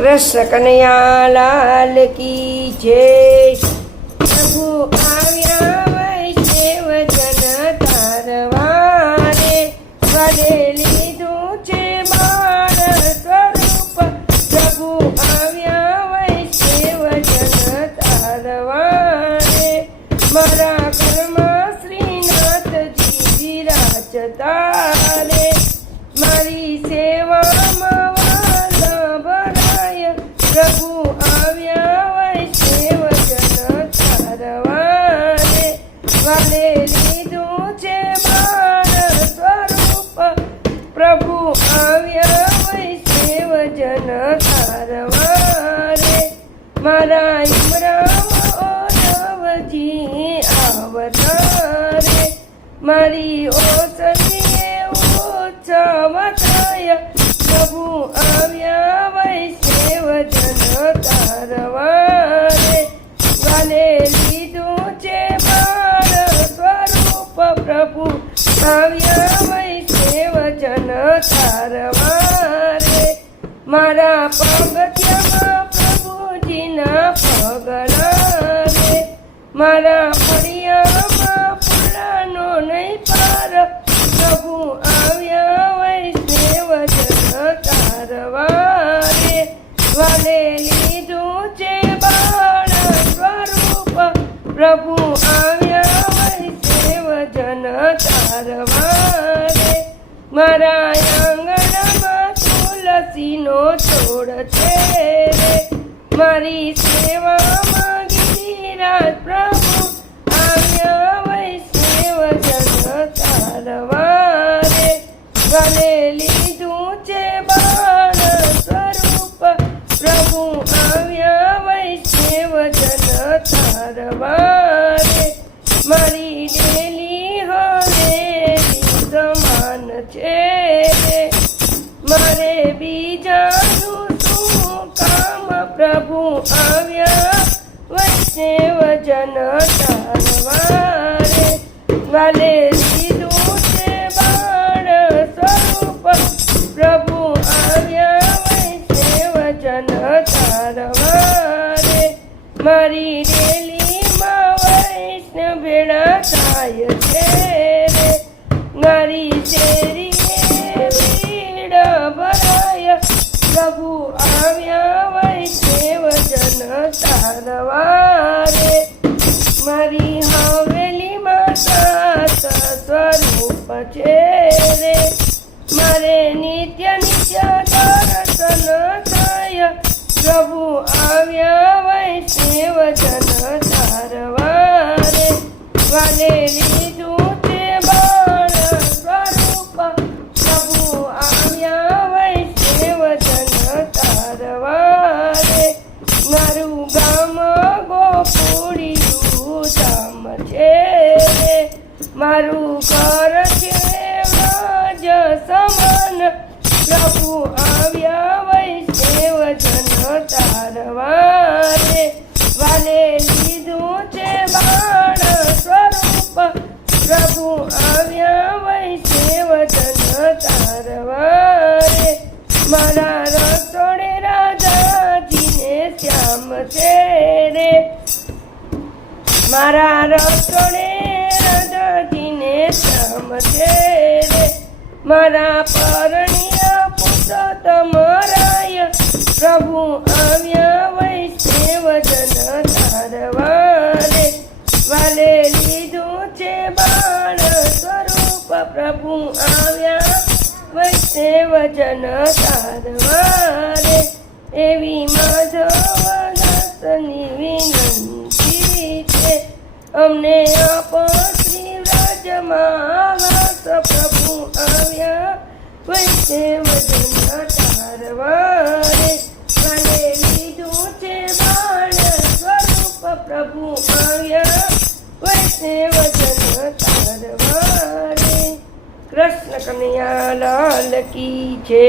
કૃષ્ણ કનૈયા લાલ કી જય। પ્રભુ આવ્યા વૈષ્ણવ જન તારવારે, વડે લીધું છે બાળ સ્વરૂપ। પ્રભુ આવ્યા વૈષ્ણવ જન તારવારે, મારા ઘરમાં શ્રીનાથજી વિરાજતા રે। મારી સેવામાં પ્રભુ આવ્યા વૈષ્ણવ જન તારવારે, વડે લીધું છે બાળ સ્વરૂપ। પ્રભુ આવ્યા વૈષ્ણવ જન તારવારે, મારા ઈમરામજી આવતારે। મારી ઓસરીએ ઉત્સવ થાય, પ્રભુ આવ્યા વૈષ્ણવ જન તારવારે, વડે લીધું છે બાળ સ્વરૂપ। પ્રભુ આવ્યા વૈષ્ણવ જન તારવારે, મારા પગથિયામાં પ્રભુજીના પગલા રે। મારા ફળિયામાં ફૂલાનો નહીં પાર, પ્રભુ આવ્યા વૈષ્ણવ જન તારવારે, વડે લીધું છે બાળ સ્વરૂપ। પ્રભુ આવ્યા વૈષ્ણવ જન તારવારે, મારા આંગણમાં તુલસીનો છોડ છે રે। મારી સેવામાં ગિરિરાજ પ્રભુ આવ્યા વૈષ્ણવ જન તારવારે, વડે લીધું છે બાળ સ્વરૂપ। પ્રભુ આવ્યા વૈષ્ણવ જન તારવારે, મારી ડેલી હરેલી સમાન છે રે। મારે બીજાનું શું કામ, પ્રભુ આવ્યા વૈષ્ણવ જન તારવારે, વડે લીધું છે બાળ સ્વરૂપ। પ્રભુ આવ્યા વૈષ્ણવ જન તારવારે, મારી ડેલીમાં વૈષ્ણવ ભેળા થાય છે રે। મારી શેરીએ ભીડ ભરાય, પ્રભુ આવ્યા વૈષ્ણવ જન તારવારે, મારી હવેલીમાં સાત સ્વરૂપ છે રે। મારે નિત્ય નિત્ય દર્શન થાય, પ્રભુ આવ્યા વૈષ્ણવ જન તારવારે, વડે લીધું છે બાળ સ્વરૂપ। પ્રભુ આવ્યા વૈષ્ણવ જન તારવારે, મારું ગામ ગોકુળિયું ધામ છે રે। મારું ઘર છે વ્રજ સમાન, પ્રભુ આવ્યા વૈષ્ણવ જન તારવારે, વડે લીધું છે બાળ સ્વરૂપ। પ્રભુ આવ્યા વૈષ્ણવ જન તારવારે, મારા રસોડે રાજાજીને શ્યામ છે રે। મારા રસોડે રાજાજીને શ્યામ છે રે। મારા પરણિયા પુરુષોત્તમ રાય, પ્રભુ આવ્યા વૈષ્ણવ જન તારવારે, વડે લીધું છે બાળ સ્વરૂપ। પ્રભુ આવ્યા વૈષ્ણવ જન તારવારે, એવી માધવદાસની વિનંતી છે, અમને આપો શ્રી વ્રજમાં વાસ। પ્રભુ આવ્યા વૈષ્ણવ જન તારવારે, વડે લીધું છે બાળ સ્વરૂપ। પ્રભુ આવ્યા વૈષ્ણવ જન તારવારે, કૃષ્ણ કનૈયા લાલ કી જય।